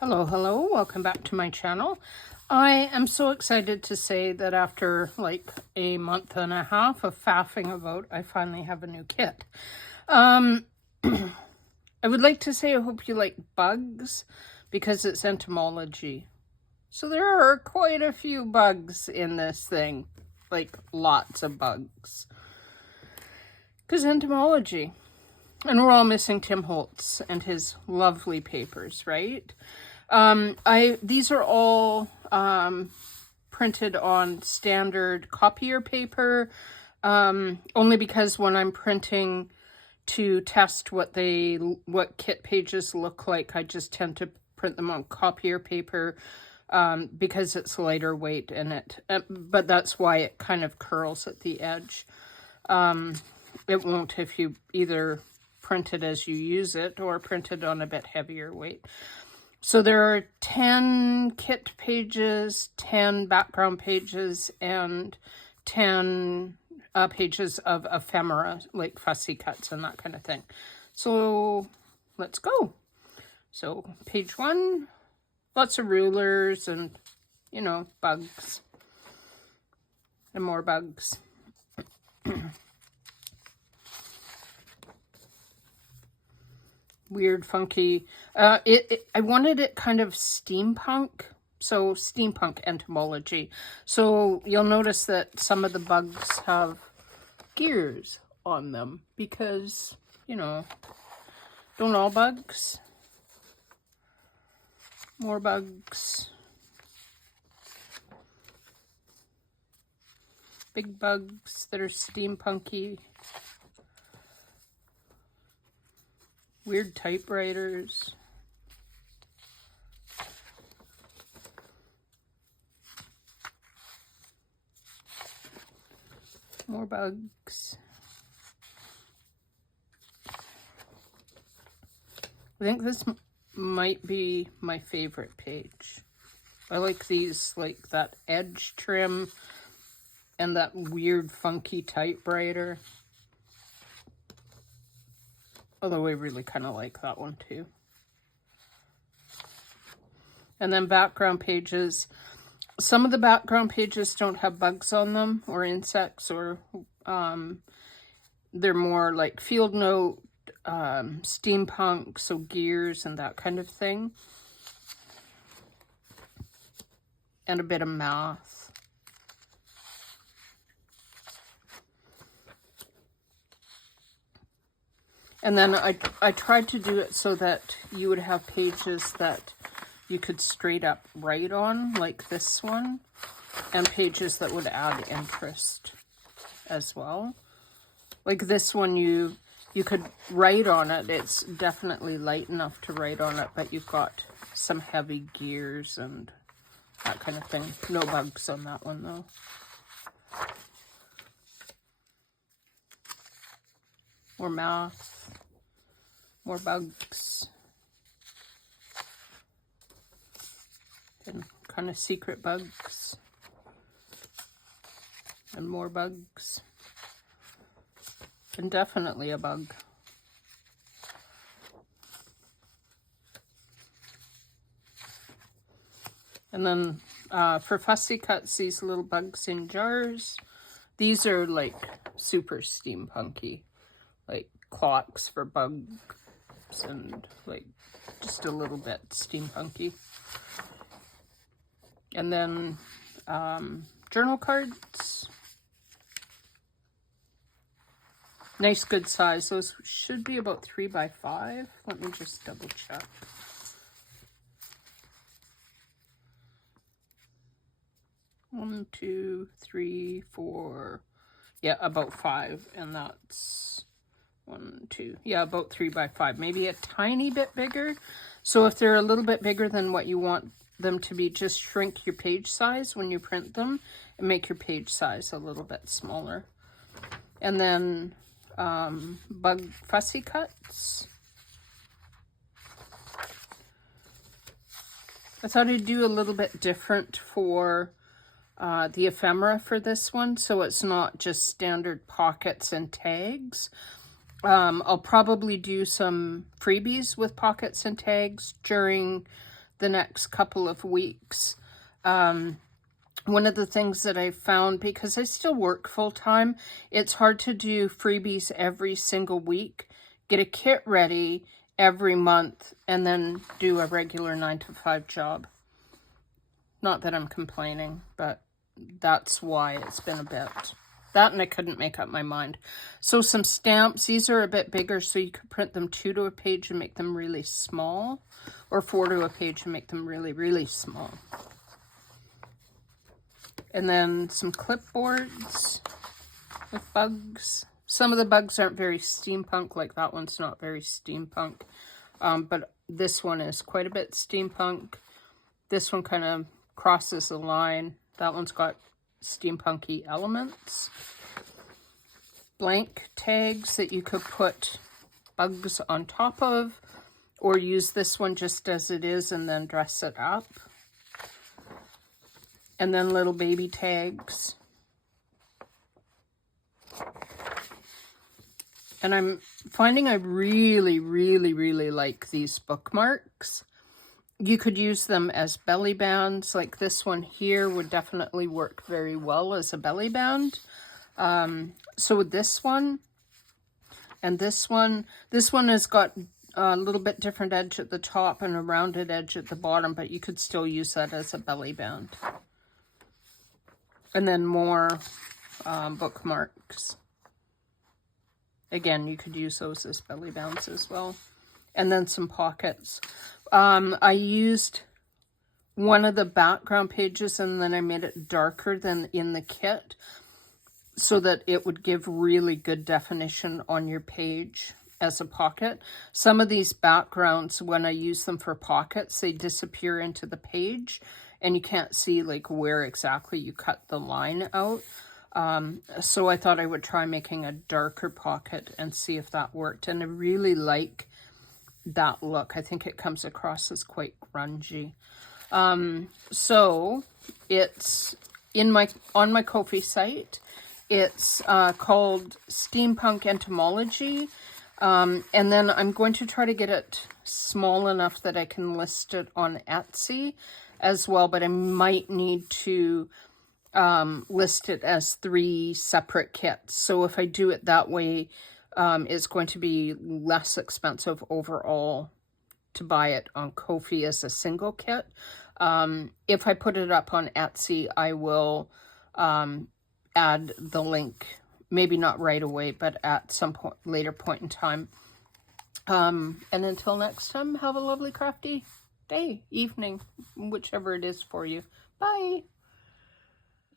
Hello, welcome back to my channel. I am so excited to say that after like a month and a half of faffing about, I finally have a new kit. I would like to say I hope you like bugs because it's entomology. So there are quite a few bugs in this thing, like lots of bugs. Because entomology. And we're all missing Tim Holtz and his lovely papers, right? These are all printed on standard copier paper, only because when I'm printing to test what kit pages look like, I just tend to print them on copier paper because it's lighter weight in it. But that's why it kind of curls at the edge. It won't if you either print it as you use it or print it on a bit heavier weight. So there are 10 kit pages, 10 background pages, and 10 pages of ephemera, like fussy cuts and that kind of thing. So let's go. So page 1, lots of rulers and, you know, bugs. And more bugs. Weird, funky. I wanted it kind of steampunk, so steampunk entomology. So you'll notice that some of the bugs have gears on them because, you know, don't all bugs? More bugs. Big bugs that are steampunky. Weird typewriters. More bugs. I think this might be my favorite page. I like these, like that edge trim and that weird funky typewriter. Although I really kind of like that one too. And then background pages. Some of the background pages don't have bugs on them or insects, or they're more like field note, steampunk, so gears and that kind of thing. And a bit of math. And then I tried to do it so that you would have pages that you could straight up write on, like this one, and pages that would add interest as well. Like this one, you could write on it. It's definitely light enough to write on it, but you've got some heavy gears and that kind of thing. No bugs on that one, though. More math. More bugs. And kind of secret bugs. And more bugs. And definitely a bug. And then for fussy cuts, these little bugs in jars. These are like super steampunky. Like clocks for bugs and like just a little bit steampunky. And then journal cards. Nice good size. Those should be about 3 by 5. Let me just double check. One, two, three, four. Yeah, about 5. And that's 1, 2. Yeah, about 3 by 5. Maybe a tiny bit bigger. So if they're a little bit bigger than what you want them to be, just shrink your page size when you print them and make your page size a little bit smaller. And then bug fussy cuts. I thought I'd do a little bit different for the ephemera for this one, so it's not just standard pockets and tags. I'll probably do some freebies with pockets and tags during the next couple of weeks. One of the things that I found, because I still work full-time, it's hard to do freebies every single week, get a kit ready every month, and then do a regular 9-to-5 job. Not that I'm complaining, but that's why it's been a bit. That, and I couldn't make up my mind. So some stamps. These are a bit bigger, so you could print them 2 to a page and make them really small, or 4 to a page and make them really, really small. And then some clipboards with bugs. Some of the bugs aren't very steampunk, like that one's not very steampunk. But this one is quite a bit steampunk. This one kind of crosses the line. That one's got steampunky elements. Blank tags that you could put bugs on top of, or use this one just as it is and then dress it up. And then little baby tags. And I'm finding I really, really, really like these bookmarks. You could use them as belly bands. Like this one here would definitely work very well as a belly band. So with this one and this one has got a little bit different edge at the top and a rounded edge at the bottom, but you could still use that as a belly band. And then more bookmarks. Again, you could use those as belly bands as well. And then some pockets. I used one of the background pages and then I made it darker than in the kit so that it would give really good definition on your page as a pocket. Some of these backgrounds, when I use them for pockets, they disappear into the page and you can't see like where exactly you cut the line out. So I thought I would try making a darker pocket and see if that worked. And I really like that look. I think it comes across as quite grungy. So it's on my Ko-fi site. It's called Steampunk Entomology. And then I'm going to try to get it small enough that I can list it on Etsy as well, but I might need to list it as 3 separate kits. So if I do it that way, it's going to be less expensive overall to buy it on Ko-fi as a single kit. If I put it up on Etsy, I will add the link, maybe not right away, but at some later point in time. And until next time, have a lovely crafty day, evening, whichever it is for you. Bye.